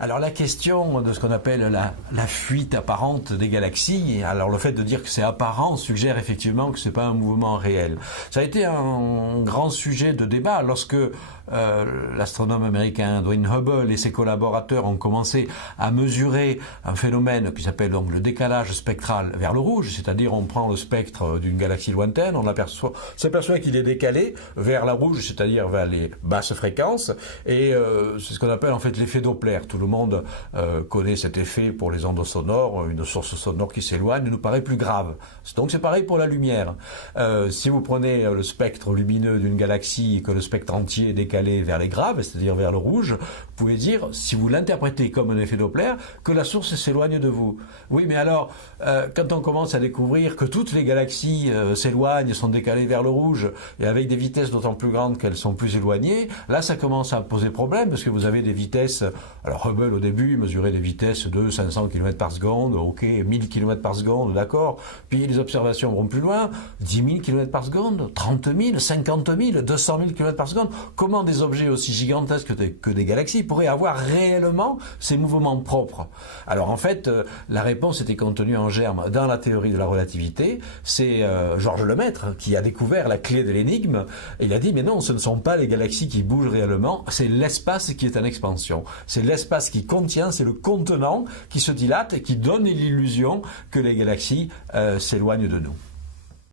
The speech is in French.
Alors la question de ce qu'on appelle la fuite apparente des galaxies, alors le fait de dire que c'est apparent suggère effectivement que c'est pas un mouvement réel. Ça a été un grand sujet de débat lorsque l'astronome américain Edwin Hubble et ses collaborateurs ont commencé à mesurer un phénomène qui s'appelle donc le décalage spectral vers le rouge, c'est-à-dire on prend le spectre d'une galaxie lointaine, on s'aperçoit qu'il est décalé vers la rouge, c'est-à-dire vers les basses fréquences, et c'est ce qu'on appelle en fait l'effet Doppler. Tout le monde connaît cet effet pour les ondes sonores, une source sonore qui s'éloigne nous paraît plus grave. Donc c'est pareil pour la lumière. Si vous prenez le spectre lumineux d'une galaxie et que le spectre entier est décalé vers les graves, c'est-à-dire vers le rouge, vous pouvez dire, si vous l'interprétez comme un effet Doppler, que la source s'éloigne de vous. Oui, mais alors, quand on commence à découvrir que toutes les galaxies s'éloignent, sont décalées vers le rouge, et avec des vitesses d'autant plus grandes qu'elles sont plus éloignées, là ça commence à poser problème, parce que vous avez des vitesses, alors Hubble au début mesurait des vitesses de 500 km par seconde, ok, 1000 km par seconde, d'accord, puis les observations vont plus loin, 10 000 km par seconde, 30 000, 50 000, 200 000 km par seconde, comment des objets aussi gigantesques que des galaxies pourraient avoir réellement ces mouvements propres? Alors en fait, la réponse était contenue en germe dans la théorie de la relativité. C'est Georges Lemaître qui a découvert la clé de l'énigme. Il a dit, mais non, ce ne sont pas les galaxies qui bougent réellement, c'est l'espace qui est en expansion. C'est l'espace qui contient, c'est le contenant qui se dilate et qui donne l'illusion que les galaxies s'éloignent de nous.